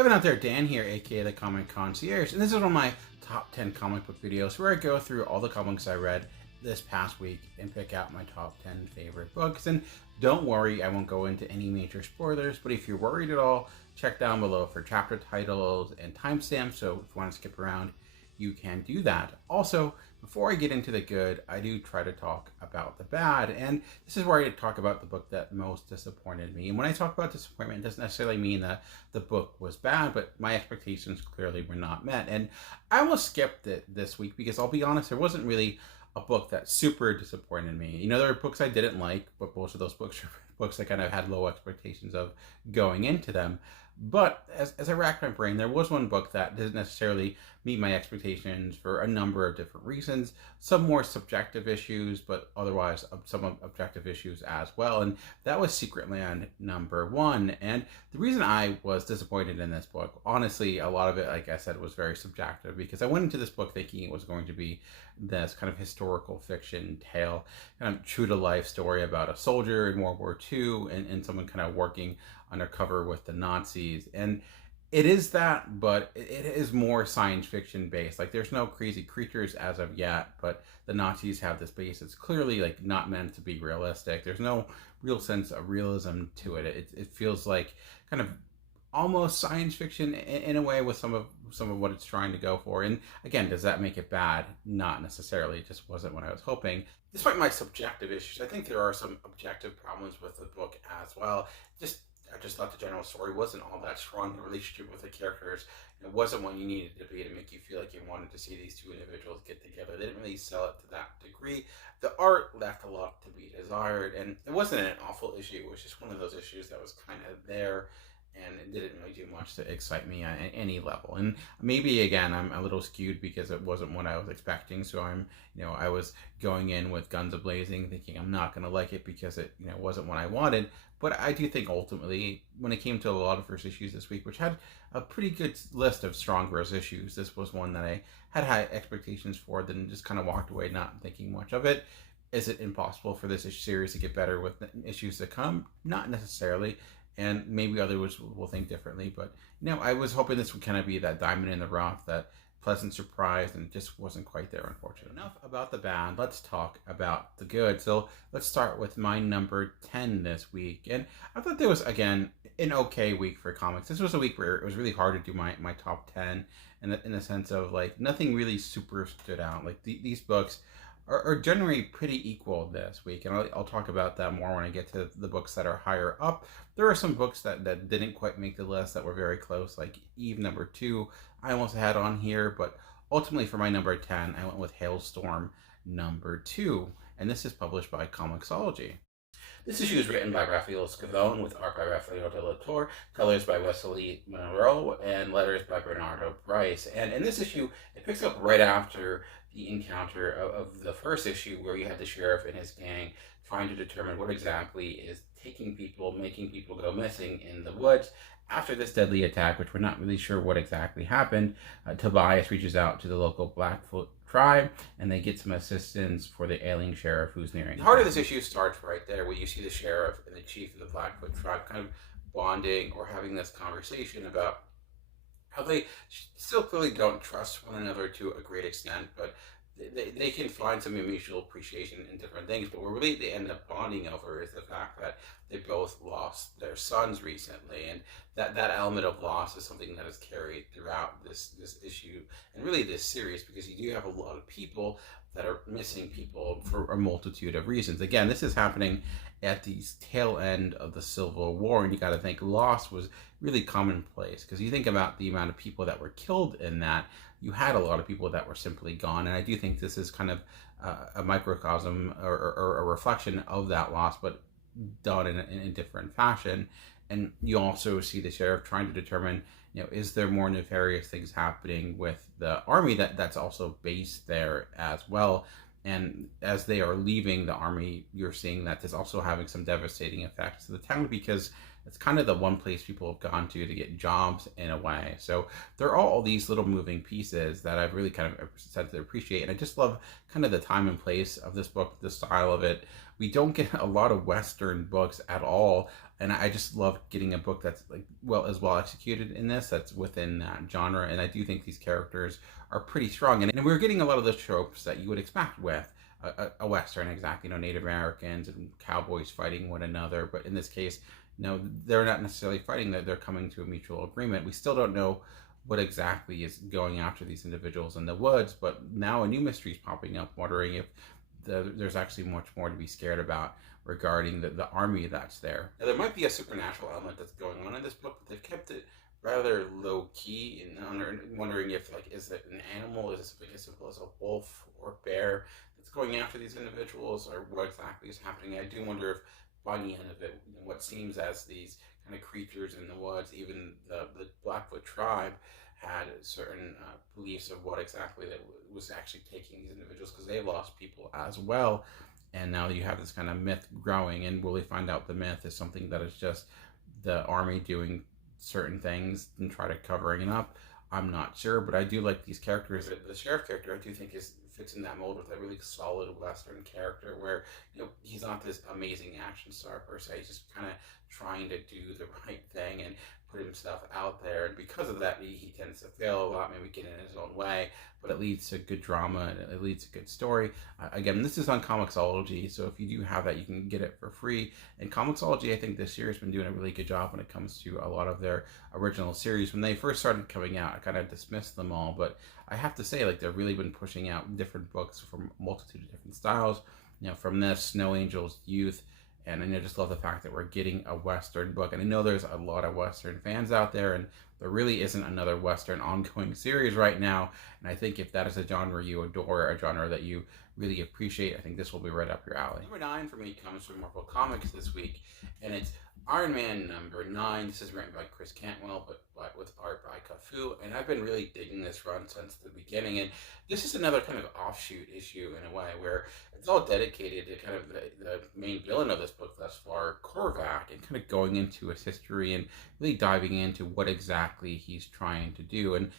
Everyone out there, Dan here, aka the Comic Concierge, and this is one of my top 10 comic book videos where I go through all the comics I read this past week and pick out my top 10 favorite books. And don't worry, I won't go into any major spoilers, but if you're worried at all, check down below for chapter titles and timestamps, so if you want to skip around, you can do that. Also, before I get into the good, I do try to talk about the bad, and this is where I talk about the book that most disappointed me. And when I talk about disappointment, it doesn't necessarily mean that the book was bad, but my expectations clearly were not met. And I almost skipped it this week because I'll be honest, there wasn't really a book that super disappointed me. You know, there are books I didn't like, but most of those books are books I kind of had low expectations of going into them. But as I racked my brain, there was one book that didn't necessarily meet my expectations for a number of different reasons. Some more subjective issues, but otherwise some objective issues as well. And that was Secretland #1. And the reason I was disappointed in this book, honestly, a lot of it, like I said, was very subjective, because I went into this book thinking it was going to be this kind of historical fiction tale, kind of true to life story about a soldier in World War II and someone kind of working undercover with the Nazis. And it is that, but it is more science fiction based. Like, there's no crazy creatures as of yet, but the Nazis have this base. It's clearly like not meant to be realistic. There's no real sense of realism to it. It feels like kind of almost science fiction in a way with some of what it's trying to go for. And again, does that make it bad? Not necessarily. It just wasn't what I was hoping. Despite my subjective issues, I think there are some objective problems with the book as well. I just thought the general story wasn't all that strong. The relationship with the characters, it wasn't what you needed to be to make you feel like you wanted to see these two individuals get together. They didn't really sell it to that degree. The art left a lot to be desired, and it wasn't an awful issue. It was just one of those issues that was kind of there, and it didn't really do much to excite me at any level. And maybe, again, I'm a little skewed because it wasn't what I was expecting. So I was going in with guns a-blazing, thinking I'm not going to like it because it, wasn't what I wanted. But I do think ultimately, when it came to a lot of first issues this week, which had a pretty good list of strong first issues, this was one that I had high expectations for, then just kind of walked away not thinking much of it. Is it impossible for this series to get better with issues to come? Not necessarily. And maybe others will think differently, but I was hoping this would kind of be that diamond in the rough, that pleasant surprise, and it just wasn't quite there, unfortunately. Enough about the bad, let's talk about the good. So let's start with my number 10 this week. And I thought there was, again, an okay week for comics. This was a week where it was really hard to do my top 10 in the sense of, like, nothing really super stood out. Like, these books are generally pretty equal this week, and I'll talk about that more when I get to the books that are higher up. There are some books that didn't quite make the list that were very close, like Eve #2 I almost had on here, but ultimately for my number 10 I went with Hailstone #2, and this is published by Comixology. This issue is written by Raphael Scavone with art by Rafael de la Torre, colors by Wesley Monroe, and letters by Bernardo Bryce. And in this issue, it picks up right after the encounter of the first issue, where you had the sheriff and his gang trying to determine what exactly is making people go missing in the woods. After this deadly attack, which we're not really sure what exactly happened, Tobias reaches out to the local Blackfoot tribe, and they get some assistance for the ailing sheriff who's nearing. The heart of this issue starts right there, where you see the sheriff and the chief of the Blackfoot tribe kind of bonding or having this conversation about how they still clearly don't trust one another to a great extent, but they can find some mutual appreciation in different things. But what really they end up bonding over is the fact that they both lost their sons recently, and that element of loss is something that is carried throughout this issue and really this series, because you do have a lot of people that are missing people for a multitude of reasons. Again, this is happening at the tail end of the Civil War, and you got to think loss was really commonplace, because you think about the amount of people that were killed in that, you had a lot of people that were simply gone. And I do think this is kind of a microcosm or a reflection of that loss, but done in a different fashion. And you also see the sheriff trying to determine, is there more nefarious things happening with the army that's also based there as well. And as they are leaving the army, you're seeing that there's also having some devastating effects to the town, because it's kind of the one place people have gone to get jobs in a way. So there are all these little moving pieces that I've really kind of started to appreciate. And I just love kind of the time and place of this book, the style of it. We don't get a lot of Western books at all. And I just love getting a book that's like well executed in this, that's within that genre. And I do think these characters are pretty strong. And we're getting a lot of the tropes that you would expect with a Western, exactly, Native Americans and cowboys fighting one another. But in this case, they're not necessarily fighting, that they're coming to a mutual agreement. We still don't know what exactly is going after these individuals in the woods, but now a new mystery is popping up, wondering if there's actually much more to be scared about regarding the army that's there. Now, there might be a supernatural element that's going on in this book, but they've kept it rather low key, and wondering if, like, is it an animal, is it something as simple as a wolf or bear that's going after these individuals, or what exactly is happening. I do wonder if by the end of it, what seems as these kind of creatures in the woods, even the Blackfoot tribe, had certain beliefs of what exactly that was actually taking these individuals, because they lost people as well. And now you have this kind of myth growing, and will we find out the myth is something that is just the army doing certain things and try to covering it up? I'm not sure, but I do like these characters. The sheriff character, I do think, fits in that mold with a really solid Western character, where he's not this amazing action star per se. He's just kind of trying to do the right thing and put himself out there, and because of that, he tends to fail a lot, maybe get in his own way, but it leads to good drama, and it leads to good story. Again, this is on Comixology, so if you do have that, you can get it for free. And Comixology, I think this year has been doing a really good job when it comes to a lot of their original series. When they first started coming out, I kind of dismissed them all, but I have to say, like, they've really been pushing out different books from a multitude of different styles. From this, Snow Angels, Youth, and I just love the fact that we're getting a Western book. And I know there's a lot of Western fans out there, and there really isn't another Western ongoing series right now. And I think if that is a genre you adore, a genre that you really appreciate, I think this will be right up your alley. Number 9 for me comes from Marvel Comics this week, and it's Iron Man number 9. This is written by Chris Cantwell, but with art by Cafu, and I've been really digging this run since the beginning. And this is another kind of offshoot issue in a way, where it's all dedicated to kind of the main villain of this book thus far, Korvac, and kind of going into his history and really diving into what exactly he's trying to do. And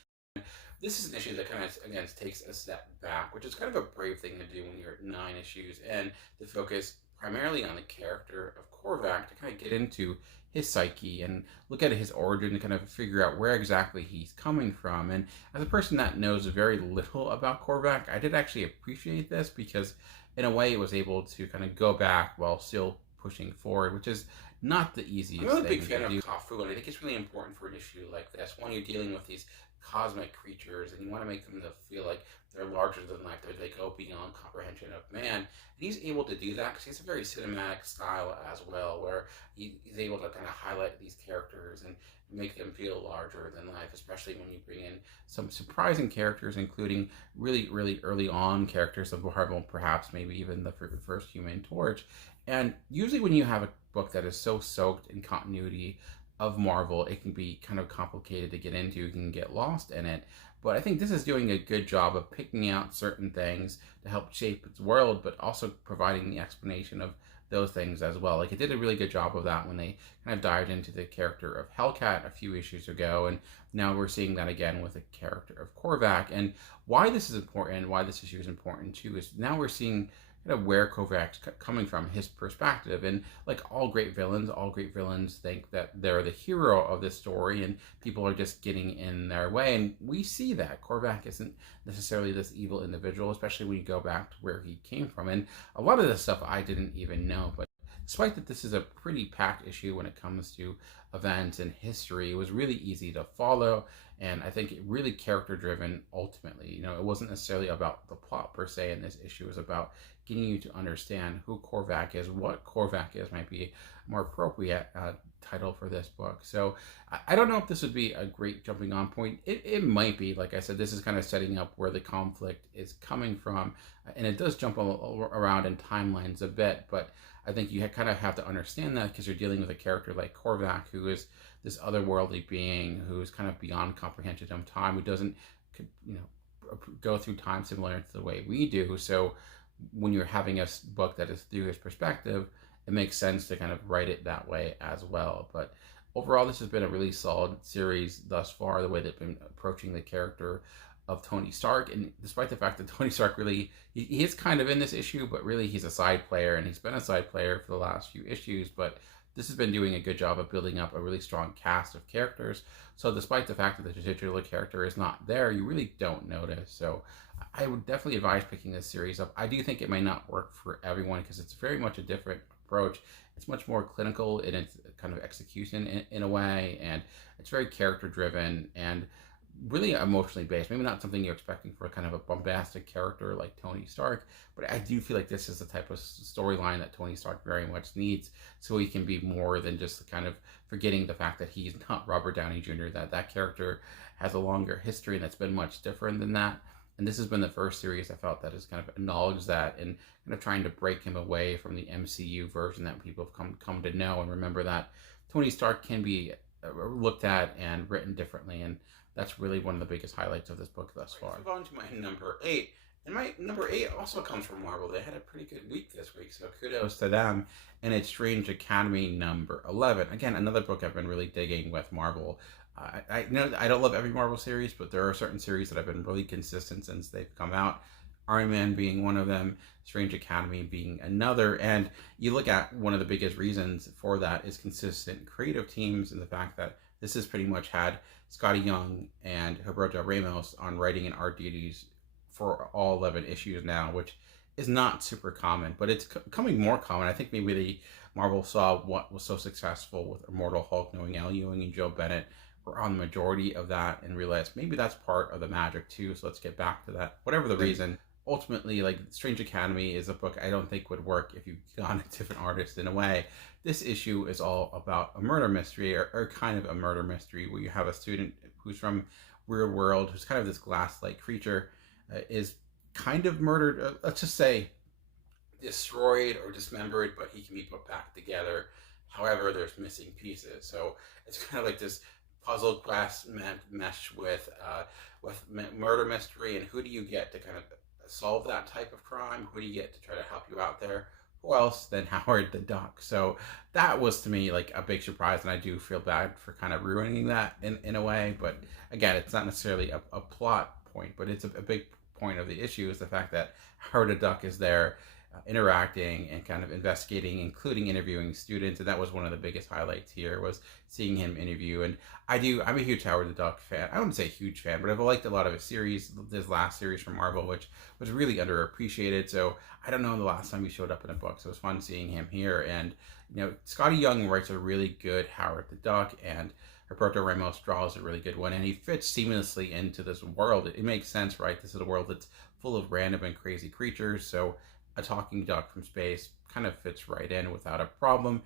this is an issue that kind of, again, takes a step back, which is kind of a brave thing to do when you're at 9 issues, and to focus primarily on the character of Korvac, to kind of get into his psyche and look at his origin and kind of figure out where exactly he's coming from. And as a person that knows very little about Korvac, I did actually appreciate this, because in a way it was able to kind of go back while still pushing forward, which is not the easiest thing. I'm a big fan of Cafu, and I think it's really important for an issue like this, when you're dealing with these cosmic creatures and you want to make them feel like they're larger than life, they go beyond comprehension of man. And he's able to do that because he has a very cinematic style as well, where he's able to kind of highlight these characters and make them feel larger than life, especially when you bring in some surprising characters, including really, really early on characters of Marvel, perhaps maybe even the first Human Torch. And usually when you have a book that is so soaked in continuity of Marvel, it can be kind of complicated to get into. You can get lost in it. But I think this is doing a good job of picking out certain things to help shape its world, but also providing the explanation of those things as well. Like, it did a really good job of that when they kind of dived into the character of Hellcat a few issues ago, and now we're seeing that again with the character of Korvac. And why this is important, why this issue is important too, is now we're seeing kind of where Korvac's coming from, his perspective. And like all great villains think that they're the hero of this story, and people are just getting in their way. And we see that Korvac isn't necessarily this evil individual, especially when you go back to where he came from. And a lot of this stuff I didn't even know, but despite that this is a pretty packed issue when it comes to events and history, it was really easy to follow, and I think it really character driven ultimately. It wasn't necessarily about the plot per se in this issue. It was about getting you to understand who Korvac is, what Korvac is, might be a more appropriate title for this book. So I don't know if this would be a great jumping on point. It might be. Like I said, this is kind of setting up where the conflict is coming from, and it does jump around in timelines a bit, but I think you kind of have to understand that, because you're dealing with a character like Korvac, who is this otherworldly being who's kind of beyond comprehension of time, who doesn't, go through time similar to the way we do. So when you're having a book that is through his perspective, it makes sense to kind of write it that way as well. But overall, this has been a really solid series thus far, the way they've been approaching the character of Tony Stark. And despite the fact that Tony Stark really, he is kind of in this issue, but really he's a side player, and he's been a side player for the last few issues. But this has been doing a good job of building up a really strong cast of characters. So despite the fact that the titular character is not there, you really don't notice. So I would definitely advise picking this series up. I do think it may not work for everyone because it's very much a different approach. It's much more clinical in its kind of execution in a way, and it's very character driven and really emotionally based. Maybe not something you're expecting for kind of a bombastic character like Tony Stark, but I do feel like this is the type of storyline that Tony Stark very much needs, so he can be more than just kind of forgetting the fact that he's not Robert Downey Jr., that character has a longer history and that's been much different than that. And this has been the first series I felt that has kind of acknowledged that and kind of trying to break him away from the MCU version that people have come to know, and remember that Tony Stark can be looked at and written differently, and that's really one of the biggest highlights of this book thus far. Let's move on to my number 8. And my number 8 also comes from Marvel. They had a pretty good week this week, so kudos to them. And it's Strange Academy number 11. Again, another book I've been really digging with Marvel. I know I don't love every Marvel series, but there are certain series that have been really consistent since they've come out. Iron Man being one of them, Strange Academy being another. And you look at one of the biggest reasons for that is consistent creative teams, and the fact that this has pretty much had Scotty Young and Roberto Ramos on writing and art duties for all 11 issues now, which is not super common, but it's becoming more common. I think maybe Marvel saw what was so successful with Immortal Hulk, knowing Al Ewing and Joe Bennett were on the majority of that, and realized maybe that's part of the magic too, so let's get back to that. Whatever the reason, ultimately, like, Strange Academy is a book I don't think would work if you got a different artist in a way. This issue is all about a murder mystery, or kind of a murder mystery, where you have a student who's from Weird World, who's kind of this glass-like creature, is kind of murdered, let's just say destroyed or dismembered, but he can be put back together. However, there's missing pieces. So it's kind of like this puzzle glass mesh with murder mystery, and who do you get to kind of solve that type of crime? Who do you get to try to help you out there? Who else than Howard the Duck? So that was to me like a big surprise, and I do feel bad for kind of ruining that in a way. But again, it's not necessarily a plot point, but it's a big point of the issue is the fact that Howard the Duck is there interacting and kind of investigating, including interviewing students, and that was one of the biggest highlights here, was seeing him interview. And I'm a huge Howard the Duck fan. I wouldn't say huge fan, but I've liked a lot of his series, this last series from Marvel, which was really underappreciated. So I don't know the last time he showed up in a book, so it was fun seeing him here. And Scotty Young writes a really good Howard the Duck, and Roberto Ramos draws a really good one, and he fits seamlessly into this world. It makes sense, right? This is a world that's full of random and crazy creatures, so a talking duck from space kind of fits right in without a problem.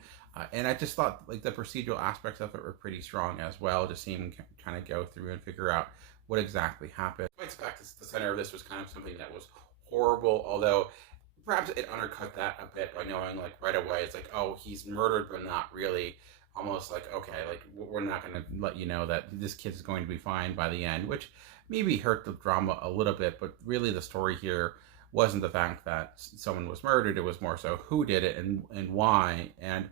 And I just thought like the procedural aspects of it were pretty strong as well, to see him kind of go through and figure out what exactly happened. Despite the fact that the center of this was kind of something that was horrible, although perhaps it undercut that a bit by knowing like right away it's like, oh, he's murdered but not really. Almost like, okay, like we're not going to let you know that this kid is going to be fine by the end, which maybe hurt the drama a little bit, but really the story here wasn't the fact that someone was murdered. It was more so who did it and why. And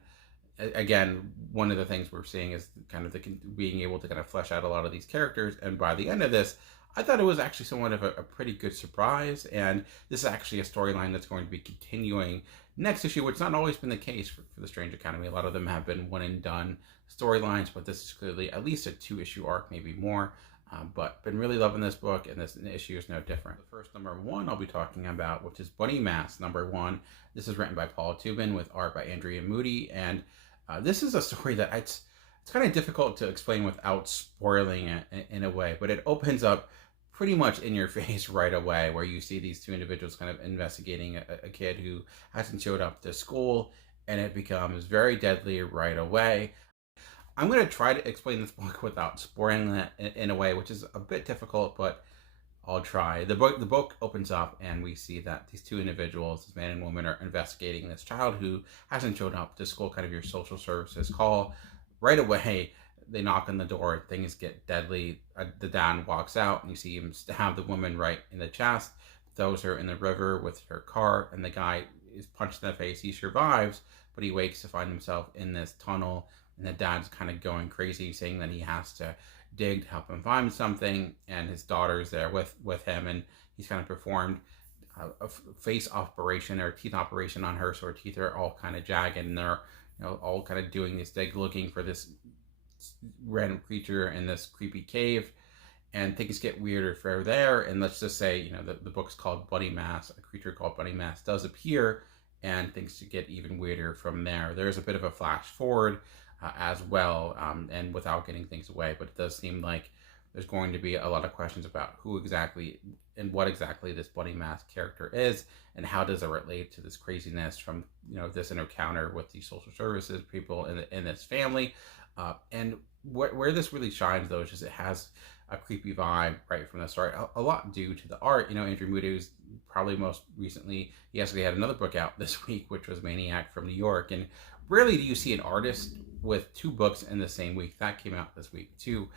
again, one of the things we're seeing is kind of being able to kind of flesh out a lot of these characters. And by the end of this, I thought it was actually somewhat of a pretty good surprise. And this is actually a storyline that's going to be continuing next issue, which has not always been the case for the Strange Academy. A lot of them have been one and done storylines, but this is clearly at least a 2-issue arc, maybe more. But been really loving this book, and this issue is no different. The first number 1 I'll be talking about, which is Bunny Mask number 1. This is written by Paul Tubin with art by Andrea Moody, and this is a story that it's kind of difficult to explain without spoiling it in a way, but it opens up pretty much in your face right away, where you see these two individuals kind of investigating a kid who hasn't showed up to school, and it becomes very deadly right away. I'm going to try to explain this book without spoiling that in a way, which is a bit difficult, but I'll try. The book opens up, and we see that these two individuals, this man and woman, are investigating this child who hasn't showed up to school, kind of your social services call. Right away, they knock on the door, things get deadly. The dad walks out, and you see him stab the woman right in the chest, throws her in the river with her car, and the guy is punched in the face. He survives, but he wakes to find himself in this tunnel, and the dad's kind of going crazy, saying that he has to dig to help him find something, and his daughter's there with him, and he's kind of performed a face operation or teeth operation on her, so her teeth are all kind of jagged, and they're all kind of doing this dig, looking for this random creature in this creepy cave, and things get weirder for there. And let's just say, the book's called Bloody Mass. A creature called Bloody Mass does appear, and things get even weirder from there. There's a bit of a flash forward as well, and without getting things away, but it does seem like there's going to be a lot of questions about who exactly and what exactly this Bloody Mass character is, and how does it relate to this craziness from this encounter with the social services people in this family. And where this really shines, though, is just it has a creepy vibe right from the start. A lot due to the art. Andrew Mudu's probably most recently, he actually had another book out this week, which was Maniac from New York. And rarely do you see an artist with 2 books in the same week. That came out this week too.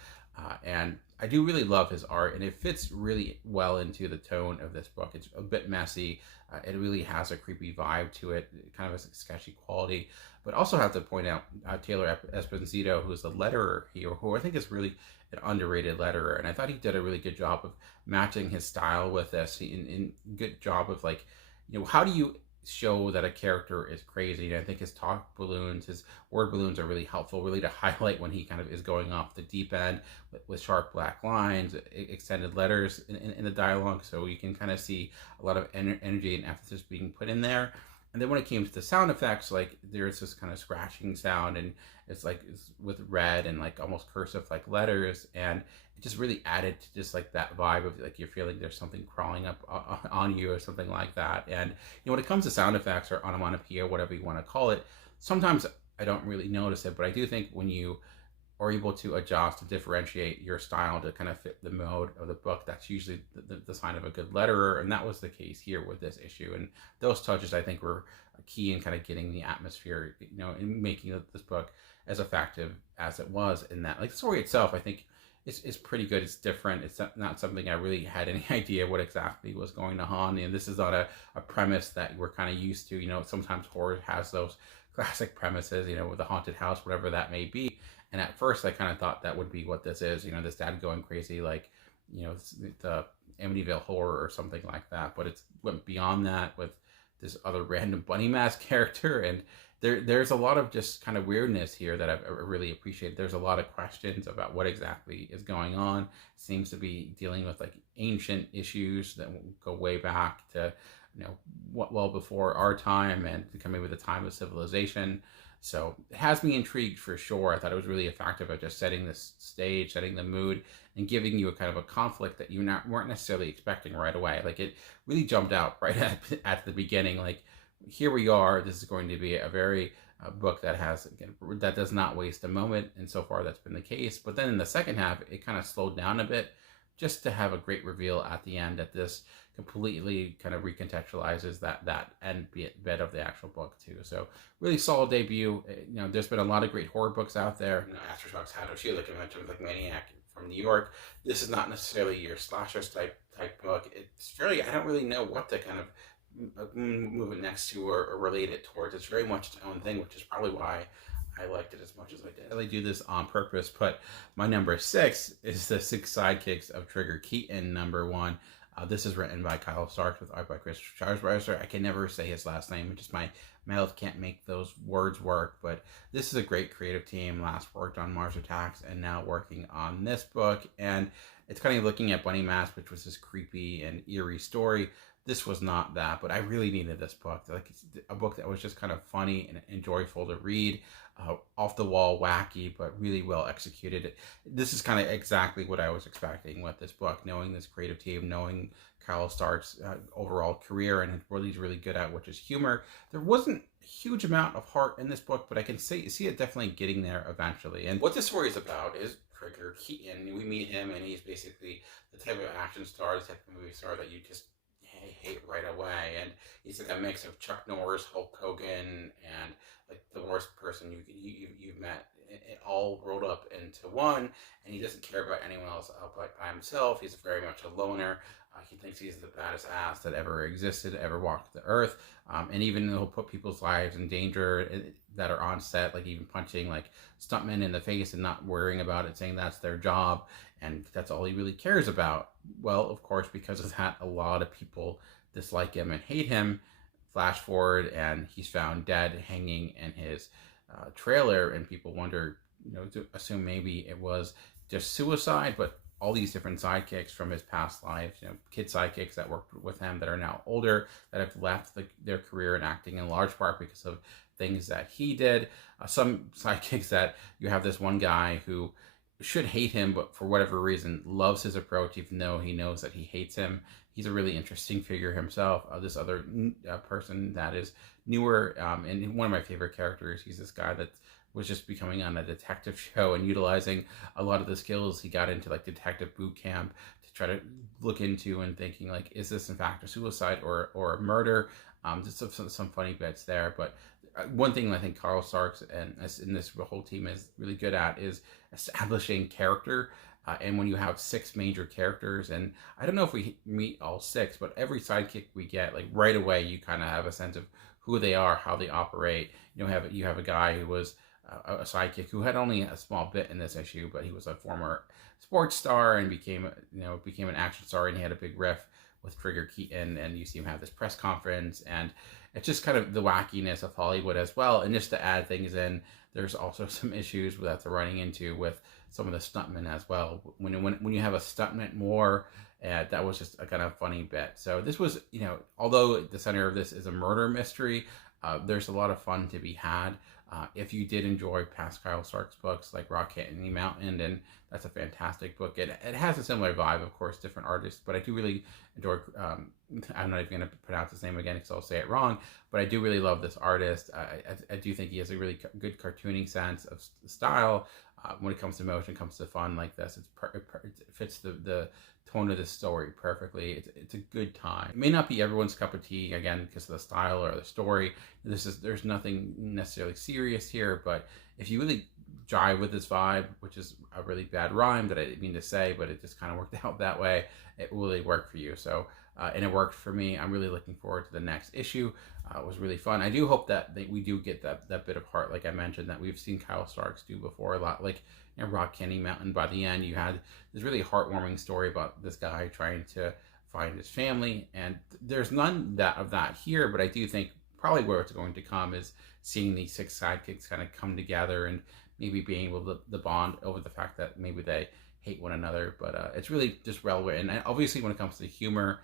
And I do really love his art, and it fits really well into the tone of this book. It's a bit messy. It really has a creepy vibe to it, kind of a sketchy quality. But also have to point out Taylor Esposito, who's the letterer here, who I think is really an underrated letterer. And I thought he did a really good job of matching his style with this. In good job of how do you show that a character is crazy? And I think his talk balloons, his word balloons are really helpful, really to highlight when he kind of is going off the deep end with sharp black lines, extended letters in the dialogue, so you can kind of see a lot of energy and emphasis being put in there. And then when it came to the sound effects, there's this kind of scratching sound, and it's with red and almost cursive letters, and it just really added to just that vibe of you're feeling there's something crawling up on you or something like that. And when it comes to sound effects or onomatopoeia, whatever you want to call it, sometimes I don't really notice it, but I do think when you are able to adjust to differentiate your style to kind of fit the mode of the book, that's usually the sign of a good letterer, and that was the case here with this issue. And those touches, I think, were key in kind of getting the atmosphere, in making this book as effective as it was. In that, the story itself, I think, is pretty good. It's different. It's not something I really had any idea what exactly was going on. And this is not a premise that we're kind of used to. Sometimes horror has those classic premises, with the haunted house, whatever that may be. And at first, I kind of thought that would be what this is. This dad going crazy, the Amityville Horror or something like that. But it's went beyond that with this other random bunny mask character, and there's a lot of just kind of weirdness here that I've really appreciated. There's a lot of questions about what exactly is going on. It seems to be dealing with ancient issues that go way back to well before our time, and coming with the time of civilization. So it has me intrigued for sure. I thought it was really effective at just setting the stage, setting the mood, and giving you a kind of a conflict that you weren't necessarily expecting right away. It really jumped out right at the beginning. Here we are. This is going to be a very book that that does not waste a moment, and so far that's been the case. But then in the second half, it kind of slowed down a bit, just to have a great reveal at the end that this completely kind of recontextualizes that end bit of the actual book too. So really solid debut. There's been a lot of great horror books out there. Aftershocks, Shadow Shield, like I mentioned, Maniac from New York. This is not necessarily your slasher type book. It's really, I don't really know what to kind of move it next to or relate it towards. It's very much its own thing, which is probably why I liked it as much as I did. I really do this on purpose, but my number 6 is the 6 Sidekicks of Trigger Keaton, number 1. This is written by Kyle Starks with art by Chris Charsbreiser. I can never say his last name. Just my mouth can't make those words work. But this is a great creative team. Last worked on Mars Attacks and now working on this book. And it's kind of looking at Bunny Mask, which was this creepy and eerie story. This was not that, but I really needed this book. It's a book that was just kind of funny and joyful to read, off the wall, wacky, but really well executed. This is kind of exactly what I was expecting with this book, knowing this creative team, knowing Kyle Stark's overall career and what he's really good at, which is humor. There wasn't a huge amount of heart in this book, but I can see it definitely getting there eventually. And what this story is about is Trigger Keaton. We meet him, and he's basically the type of action star, the type of movie star that you just hate right away. And he's a mix of Chuck Norris, Hulk Hogan, and the worst person you've met it all rolled up into one, and he doesn't care about anyone else by himself. He's very much a loner. He thinks he's the baddest ass that ever existed, ever walked the earth, and even he'll put people's lives in danger that are on set, like even punching like stuntmen in the face and not worrying about it, saying that's their job and that's all he really cares about. Well, of course, because of that, a lot of people dislike him and hate him. Flash forward, and he's found dead, hanging in his trailer, and people wonder, to assume maybe it was just suicide, but all these different sidekicks from his past lives, kid sidekicks that worked with him that are now older, that have left their career in acting in large part because of things that he did. Some sidekicks that you have this one guy who should hate him, but for whatever reason loves his approach, even though he knows that he hates him. He's a really interesting figure himself. This other person that is newer, and one of my favorite characters, he's this guy that was just becoming on a detective show and utilizing a lot of the skills he got into like detective boot camp to try to look into and thinking like, is this in fact a suicide or a murder? Just some funny bits there. But one thing I think Carl Starks and this whole team is really good at is establishing character. And when you have 6 major characters, and I don't know if we meet all 6, but every sidekick we get, like right away, you kind of have a sense of who they are, how they operate. You have a guy who was a sidekick who had only a small bit in this issue, but he was a former sports star and became an action star, and he had a big riff with Trigger Keaton, and you see him have this press conference, and it's just kind of the wackiness of Hollywood as well. And just to add things in, there's also some issues that they're running into with some of the stuntmen as well. When you have a stuntman war, that was just a kind of funny bit. So this was, although the center of this is a murder mystery, there's a lot of fun to be had. If you did enjoy past Kyle Starks books like Rock Candy Mountain, and that's a fantastic book. It has a similar vibe, of course, different artists, but I do really enjoy, I'm not even going to pronounce his name again because I'll say it wrong, but I do really love this artist. I do think he has a really good cartooning sense of style. When it comes to motion, comes to fun like this, it fits the tone of the story perfectly. It's a good time. It may not be everyone's cup of tea, again, because of the style or the story. There's nothing necessarily serious here, but if you really jive with this vibe, which is a really bad rhyme that I didn't mean to say, but it just kind of worked out that way, it really worked for you. So, and it worked for me. I'm really looking forward to the next issue. It was really fun. I do hope that we do get that bit of heart, like I mentioned, that we've seen Kyle Starks do before a lot, like Rock Candy Mountain. By the end, you had this really heartwarming story about this guy trying to find his family, and there's none of that here, but I do think probably where it's going to come is seeing these 6 sidekicks kind of come together and maybe being able to bond over the fact that maybe they hate one another. But it's really just relevant, and obviously when it comes to humor,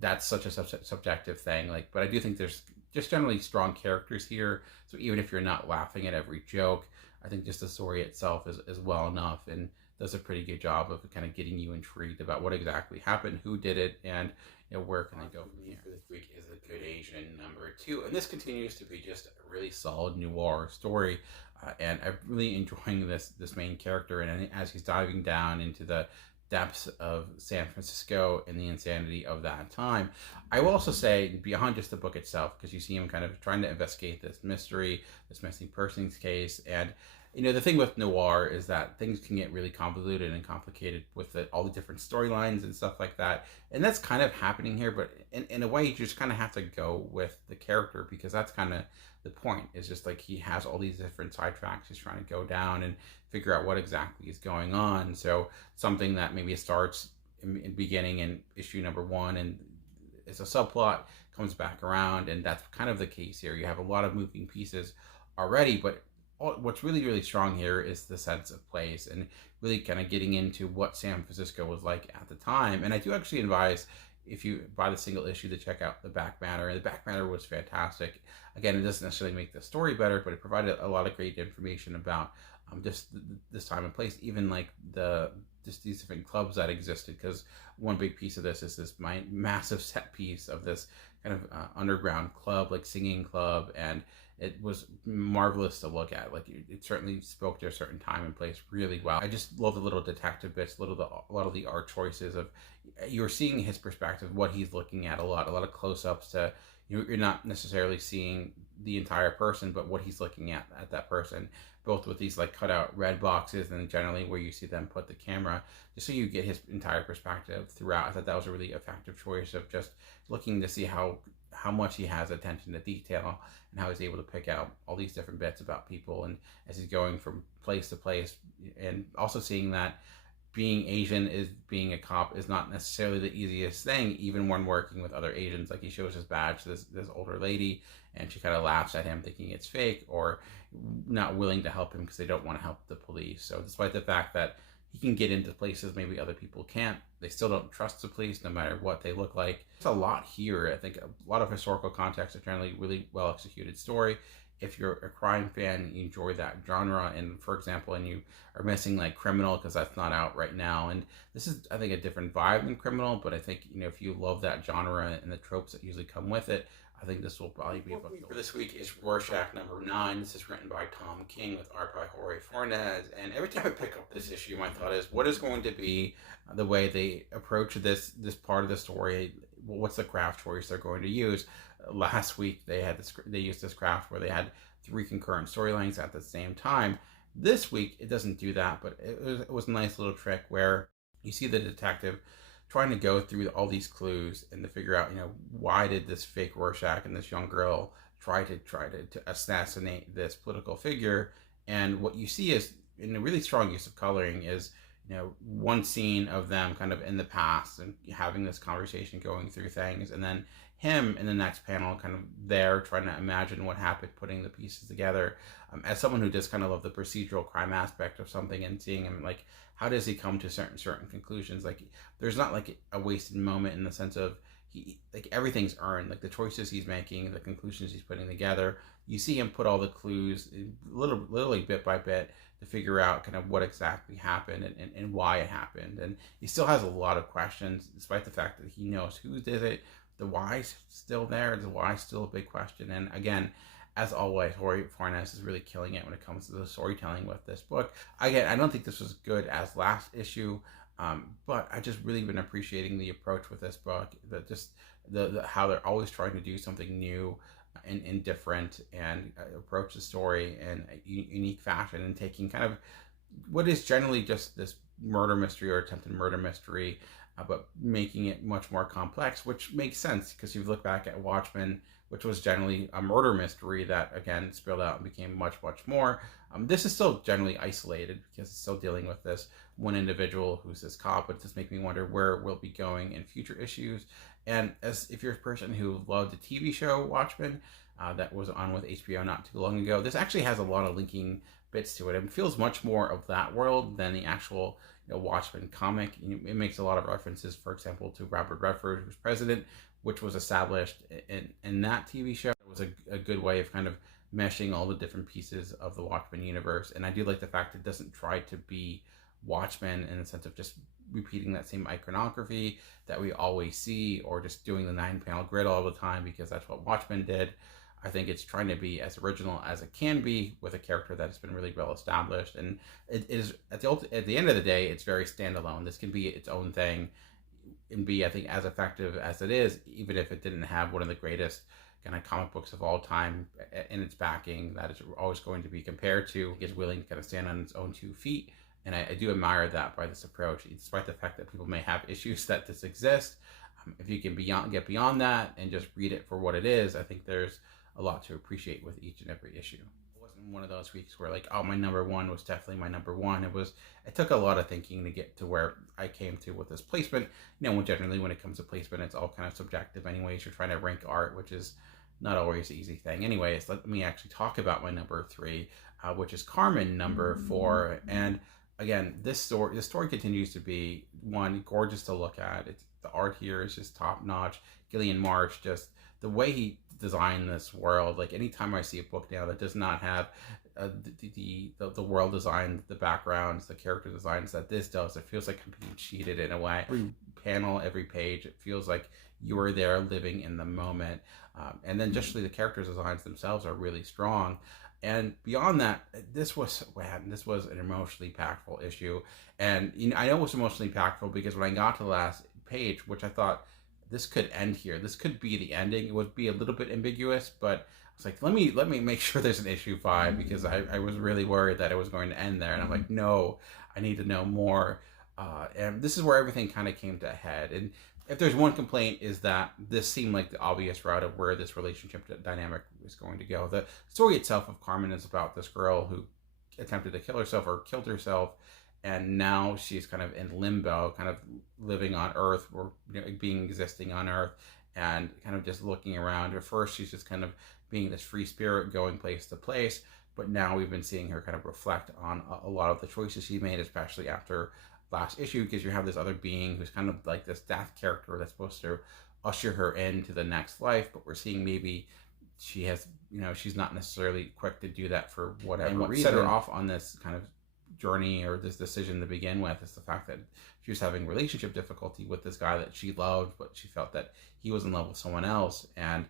that's such a subjective thing. But I do think there's just generally strong characters here. So even if you're not laughing at every joke, I think just the story itself is well enough and does a pretty good job of kind of getting you intrigued about what exactly happened, who did it, and where can they go from here. For this week is A Good Asian #2, and this continues to be just a really solid noir story. And I'm really enjoying this main character, and as he's diving down into the depths of San Francisco and the insanity of that time. I will also say, beyond just the book itself, because you see him kind of trying to investigate this mystery, this missing persons case, and the thing with noir is that things can get really convoluted and complicated with all the different storylines and stuff like that, and that's kind of happening here, but in a way you just kind of have to go with the character, because that's kind of the point. Is just like he has all these different sidetracks he's trying to go down and figure out what exactly is going on. So something that maybe starts in beginning in issue #1 and it's a subplot, comes back around, and that's kind of the case here. You have a lot of moving pieces already, but what's really, really strong here is the sense of place and really kind of getting into what San Francisco was like at the time. And I do actually advise, if you buy the single issue, to check out the back matter. The back matter was fantastic. Again, it doesn't necessarily make the story better, but it provided a lot of great information about just this time and place, even like just these different clubs that existed, because one big piece of this is this massive set piece of this kind of underground club, like singing club, and it was marvelous to look at. Like it certainly spoke to a certain time and place really well. I just love the little detective bits, a lot of the art choices of, you're seeing his perspective, what he's looking at, a lot of close-ups to, you're not necessarily seeing the entire person, but what he's looking at that person. both with these like cutout red boxes and generally where you see them put the camera, just so you get his entire perspective throughout. I thought that was a really effective choice of just looking to see how much he has attention to detail and how he's able to pick out all these different bits about people, and as he's going from place to place, and also seeing that being Asian is being a cop is not necessarily the easiest thing, even when working with other Asians. Like he shows his badge to this older lady, and she kind of laughs at him thinking it's fake, or not willing to help him because they don't want to help the police. So despite the fact that he can get into places maybe other people can't, they still don't trust the police no matter what they look like. There's a lot here. I think a lot of historical context, a generally really well executed story. If you're a crime fan, you enjoy that genre, and for example, and you are missing like Criminal because that's not out right now, and this is, I think, a different vibe than Criminal, but I think, you know, if you love that genre and the tropes that usually come with it, I think this will probably be a book for this week. Is Rorschach #9. This is written by Tom King with art by Jorge Fornes, and every time I pick up this issue, my thought is, what is going to be the way they approach this part of the story? What's the craft choice they're going to use? Last week they used this craft where they had 3 concurrent storylines at the same time. This week it doesn't do that, but it was a nice little trick where you see the detective trying to go through all these clues and to figure out, you know, why did this fake Rorschach and this young girl try to assassinate this political figure. And what you see is, in a really strong use of coloring, is, you know, one scene of them kind of in the past and having this conversation, going through things, and then him in the next panel kind of there trying to imagine what happened, putting the pieces together. As someone who does kind of love the procedural crime aspect of something, and seeing him like, how does he come to certain conclusions? Like, there's not like a wasted moment in the sense of like everything's earned, like the choices he's making, the conclusions he's putting together. You see him put all the clues literally bit by bit to figure out kind of what exactly happened and why it happened. And he still has a lot of questions, despite the fact that he knows who did it. The why's still there. The why's still a big question. And again, as always, Jorge Fornes is really killing it when it comes to the storytelling with this book. Again, I don't think this was good as last issue, but I just really been appreciating the approach with this book. The how they're always trying to do something new and different, and approach the story in a unique fashion, and taking kind of what is generally just this murder mystery or attempted murder mystery, but making it much more complex, which makes sense because you look back at Watchmen, which was generally a murder mystery that again spilled out and became much more. This is still generally isolated because it's still dealing with this one individual who's this cop, but it just makes me wonder where we'll be going in future issues. And as if you're a person who loved the TV show Watchmen, that was on with HBO not too long ago, this actually has a lot of linking bits to it. It feels much more of that world than the actual, you know, Watchmen comic. It makes a lot of references, for example, to Robert Redford, who's president, which was established in that TV show. It was a good way of kind of meshing all the different pieces of the Watchmen universe. And I do like the fact it doesn't try to be Watchmen in the sense of just repeating that same iconography that we always see, or just doing the 9-panel grid all the time because that's what Watchmen did. I think it's trying to be as original as it can be with a character that has been really well established, and it is at the end of the day, it's very standalone. This can be its own thing and be, I think, as effective as it is, even if it didn't have one of the greatest kind of comic books of all time in its backing that it's always going to be compared to. It's willing to kind of stand on its own 2 feet, and I do admire that by this approach, despite the fact that people may have issues that this exists. If you can get beyond that and just read it for what it is, I think there's a lot to appreciate with each and every issue. It wasn't one of those weeks where like, oh, my #1 was definitely my #1. It took a lot of thinking to get to where I came to with this placement. You know, generally when it comes to placement, it's all kind of subjective anyways. You're trying to rank art, which is not always an easy thing. Anyways, let me actually talk about my #3, which is Karmen #4. And again, this story continues to be one gorgeous to look at. The art here is just top notch. Gillian March, just the way he designed this world. Like anytime I see a book now that does not have the world design, the backgrounds, the character designs that this does, it feels like I'm being cheated in a way. Every panel, every page, it feels like you are there living in the moment. And then just the character designs themselves are really strong. And beyond that, this was an emotionally impactful issue. And you know, I know it was emotionally impactful because when I got to the last page, which I thought this could end here, this could be the ending. It would be a little bit ambiguous, but was like, let me make sure there's an issue 5, because I was really worried that it was going to end there, and I'm like, no, I need to know more. And this is where everything kind of came to a head. And if there's one complaint, is that this seemed like the obvious route of where this relationship dynamic is going to go. The story itself of Karmen is about this girl who attempted to kill herself or killed herself, and now she's kind of in limbo, kind of living on Earth, or existing on Earth, and kind of just looking around. At first, she's just kind of being this free spirit going place to place, but now we've been seeing her kind of reflect on a lot of the choices she made, especially after last issue, because you have this other being who's kind of like this death character that's supposed to usher her into the next life, but we're seeing maybe she has, she's not necessarily quick to do that for whatever reason. What set her off on this kind of journey, or this decision to begin with, is the fact that she was having relationship difficulty with this guy that she loved, but she felt that he was in love with someone else. And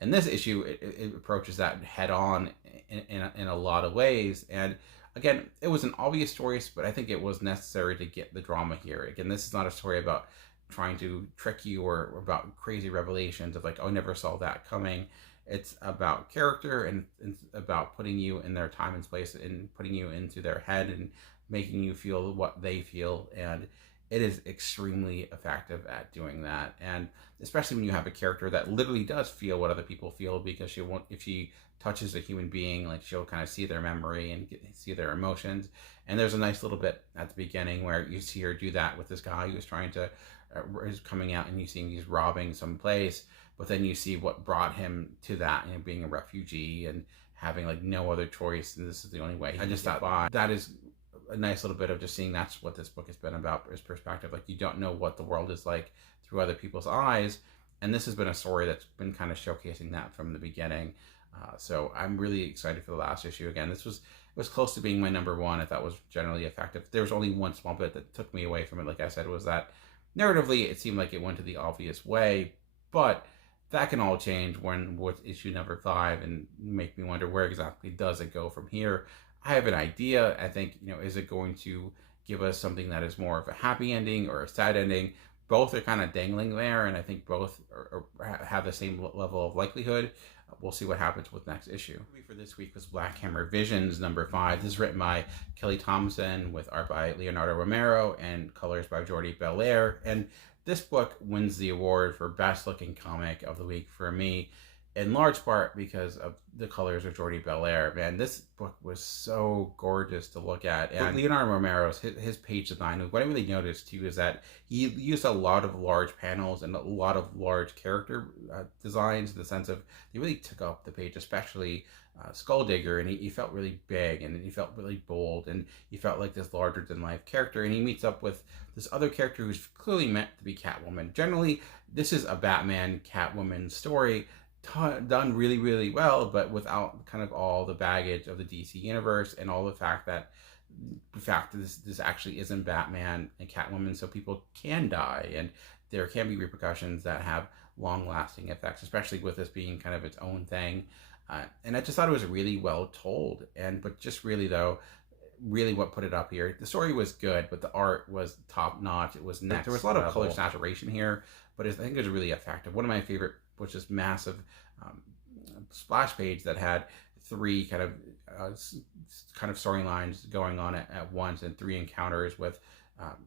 in this issue, it approaches that head on in a lot of ways. And again, it was an obvious choice, but I think it was necessary to get the drama here. Again, this is not a story about trying to trick you or about crazy revelations of like, oh, I never saw that coming. It's about character, and about putting you in their time and place, and putting you into their head and making you feel what they feel. And it is extremely effective at doing that. And especially when you have a character that literally does feel what other people feel, because if she touches a human being, like, she'll kind of see their memory and see their emotions. And there's a nice little bit at the beginning where you see her do that with this guy who was trying to, is coming out, and you see he's robbing some place. But then you see what brought him to that, being a refugee and having like no other choice, and this is the only way. I just thought that is a nice little bit of just seeing that's what this book has been about, is perspective. Like, you don't know what the world is like through other people's eyes, and this has been a story that's been kind of showcasing that from the beginning. So I'm really excited for the last issue. Again, it was close to being my number 1. I thought was generally effective. There was only one small bit that took me away from it, like I said, was that narratively it seemed like it went to the obvious way, but that can all change with issue number 5, and make me wonder, where exactly does it go from here? I have an idea. I think, is it going to give us something that is more of a happy ending or a sad ending? Both are kind of dangling there, and I think both have the same level of likelihood. We'll see what happens with next issue. The movie for this week was Black Hammer Visions number 5. This is written by Kelly Thompson, with art by Leonardo Romero and colors by Jordi Belair. And this book wins the award for best looking comic of the week for me, in large part because of the colors of Jordi Belair. Man, this book was so gorgeous to look at. And Leonardo Romero's, his page design, what I really noticed too is that he used a lot of large panels and a lot of large character designs, in the sense of they really took up the page, especially Skulldigger, and he felt really big, and he felt really bold, and he felt like this larger than life character. And he meets up with this other character who's clearly meant to be Catwoman. Generally, this is a Batman Catwoman story done really, really well, but without kind of all the baggage of the DC universe, and all the fact that this actually isn't Batman and Catwoman, so people can die, and there can be repercussions that have long-lasting effects, especially with this being kind of its own thing. And I just thought it was really well told, but just really though, really what put it up here. The story was good, but the art was top notch. It was next. There was a lot of color saturation here, but I think it was really effective. One of my favorite was this massive splash page that had 3 kind of storylines going on at once, and 3 encounters with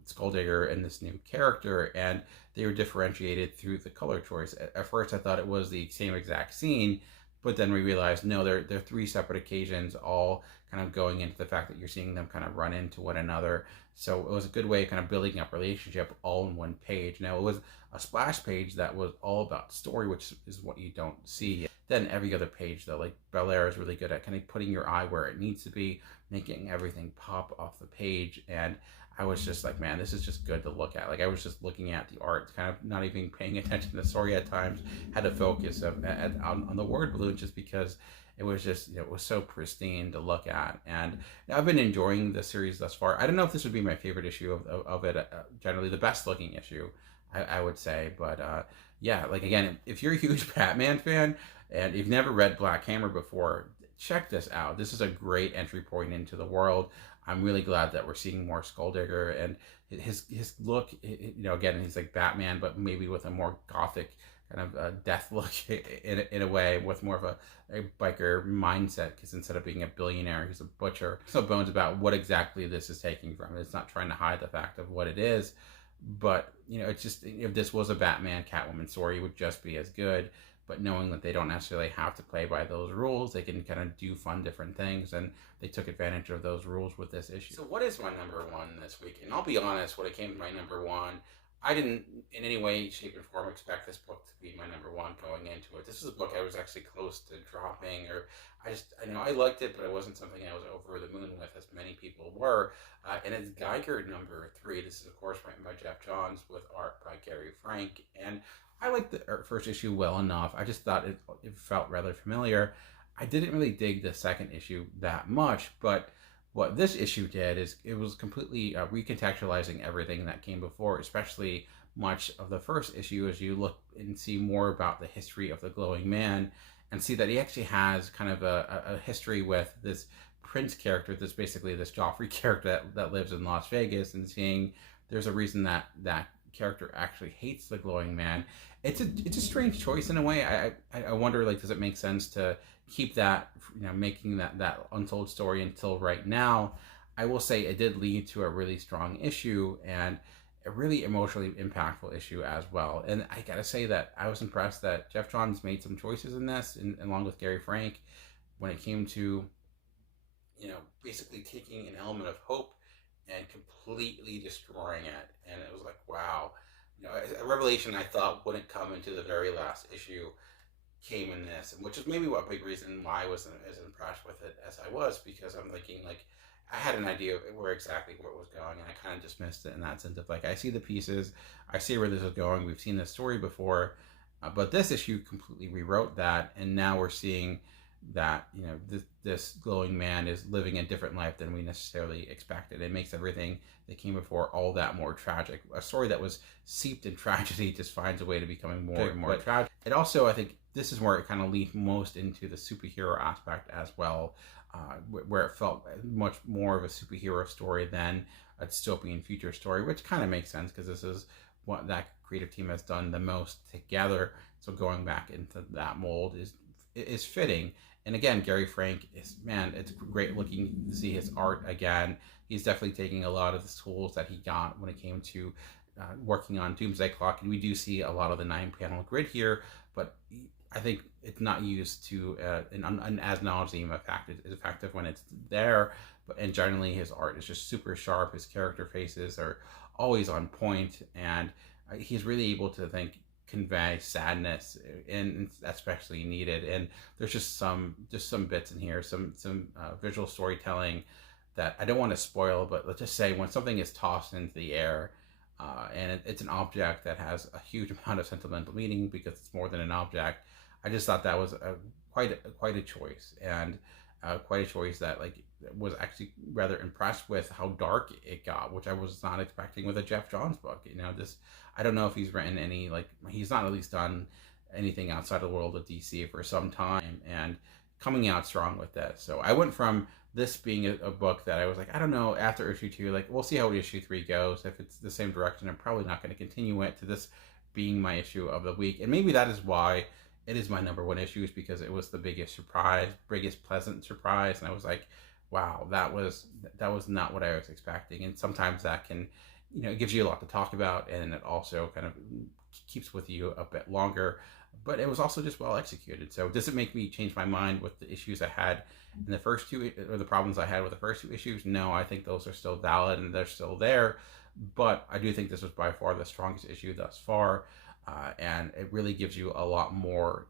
Skulldigger and this new character, and they were differentiated through the color choice. At first, I thought it was the same exact scene, but then we realized, no, they're 3 separate occasions, all kind of going into the fact that you're seeing them kind of run into one another. So it was a good way of kind of building up relationship all in one page. Now, it was a splash page that was all about story, which is what you don't see. Then every other page, though, like Belair is really good at kind of putting your eye where it needs to be, making everything pop off the page. And I was just like, man, this is just good to look at. Like, I was just looking at the art, kind of not even paying attention to the story at times, had to focus on the word balloon, just because it was just, it was so pristine to look at. And I've been enjoying the series thus far. I don't know if this would be my favorite issue of it, generally the best looking issue, I would say. But yeah, like, again, if you're a huge Batman fan and you've never read Black Hammer before, check this out. This is a great entry point into the world. I'm really glad that we're seeing more Skulldugger, and his look, you know, again, he's like Batman, but maybe with a more gothic kind of death look in a way, with more of a biker mindset, because instead of being a billionaire, he's a butcher. There's no bones about what exactly this is taking from it. It's not trying to hide the fact of what it is, but, you know, it's just, if this was a Batman Catwoman story, it would just be as good. But knowing that they don't necessarily have to play by those rules, they can kind of do fun different things, and they took advantage of those rules with this issue. So what is my number one this week? And I'll be honest, when it came to my number one, I didn't in any way, shape, or form expect this book to be my number one going into it. This was a book I was actually close to dropping, or I know I liked it, but it wasn't something I was over the moon with, as many people were. And it's Geiger number 3. This is, of course, written by Jeff Johns with art by Gary Frank. And I liked the first issue well enough. I just thought it felt rather familiar. I didn't really dig the second issue that much, but what this issue did is it was completely recontextualizing everything that came before, especially much of the first issue, as you look and see more about the history of the glowing man, and see that he actually has kind of a history with this Prince character, that's basically this Joffrey character that lives in Las Vegas, and seeing there's a reason that character actually hates the glowing man. It's a strange choice in a way. I wonder, like, does it make sense to keep that, you know, making that untold story until right now? I will say it did lead to a really strong issue, and a really emotionally impactful issue as well. And I gotta say that I was impressed that Jeff Johns made some choices in this, and along with Gary Frank, when it came to, you know, basically taking an element of hope and completely destroying it. And it was like, wow, you know, a revelation I thought wouldn't come into the very last issue came in this, and which is maybe a big reason why I wasn't as impressed with it as I was, because I'm thinking, like, I had an idea of where it was going, and I kind of dismissed it in that sense of, like, I see the pieces, I see where this is going, we've seen this story before, but this issue completely rewrote that, and now we're seeing that, you know, this glowing man is living a different life than we necessarily expected. It makes everything that came before all that more tragic. A story that was seeped in tragedy just finds a way to becoming more and more tragic. It also, I think, this is where it kind of leads most into the superhero aspect as well, where it felt much more of a superhero story than a dystopian future story, which kind of makes sense, because this is what that creative team has done the most together. So going back into that mold is fitting. And again, Gary Frank is, man, it's great looking to see his art again. He's definitely taking a lot of the tools that he got when it came to working on Doomsday Clock. And we do see a lot of the 9-panel grid here, but I think it's not used to an as nauseam effect. It's effective when it's there, and generally his art is just super sharp. His character faces are always on point, and he's really able to, I think, convey sadness, and especially needed. And there's just some bits in here, some visual storytelling that I don't want to spoil, but let's just say when something is tossed into the air, and it's an object that has a huge amount of sentimental meaning because it's more than an object. I just thought that was quite a choice, and quite a choice that, like, was actually rather impressed with how dark it got, which I was not expecting with a Jeff Johns book. You know, this, I don't know if he's written any, like, he's not at least done anything outside of the world of DC for some time, and coming out strong with this. So I went from this being a book that I was like, I don't know, after issue 2, like, we'll see how issue 3 goes. If it's the same direction, I'm probably not going to continue it, to this being my issue of the week. And maybe that is why it is my number one issue, is because it was the biggest surprise, biggest pleasant surprise. And I was like, wow, that was not what I was expecting. And sometimes that can, you know, it gives you a lot to talk about, and it also kind of keeps with you a bit longer. But it was also just well executed. So does it make me change my mind with the issues I had in the first 2, or the problems I had with the first 2 issues? No, I think those are still valid and they're still there. But I do think this was by far the strongest issue thus far. And it really gives you a lot more,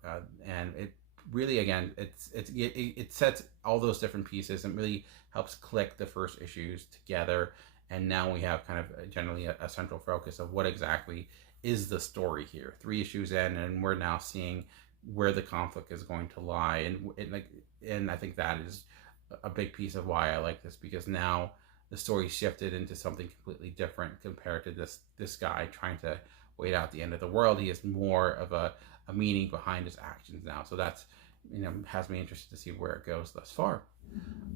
and it really, again, it sets all those different pieces and really helps click the first issues together. And now we have kind of generally a central focus of what exactly is the story here. 3 issues in, and we're now seeing where the conflict is going to lie, and I think that is a big piece of why I like this, because now the story shifted into something completely different compared to this guy trying to wait out the end of the world. He has more of a meaning behind his actions now. So that's, has me interested to see where it goes thus far.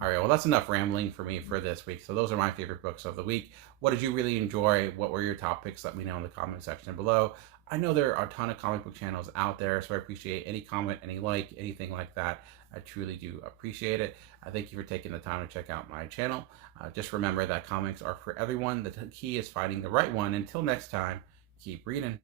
All right, well, that's enough rambling for me for this week. So those are my favorite books of the week. What did you really enjoy? What were your top picks? Let me know in the comment section below. I know there are a ton of comic book channels out there, so I appreciate any comment, any like, anything like that. I truly do appreciate it. I thank you for taking the time to check out my channel. Just remember that comics are for everyone. The key is finding the right one. Until next time, keep reading.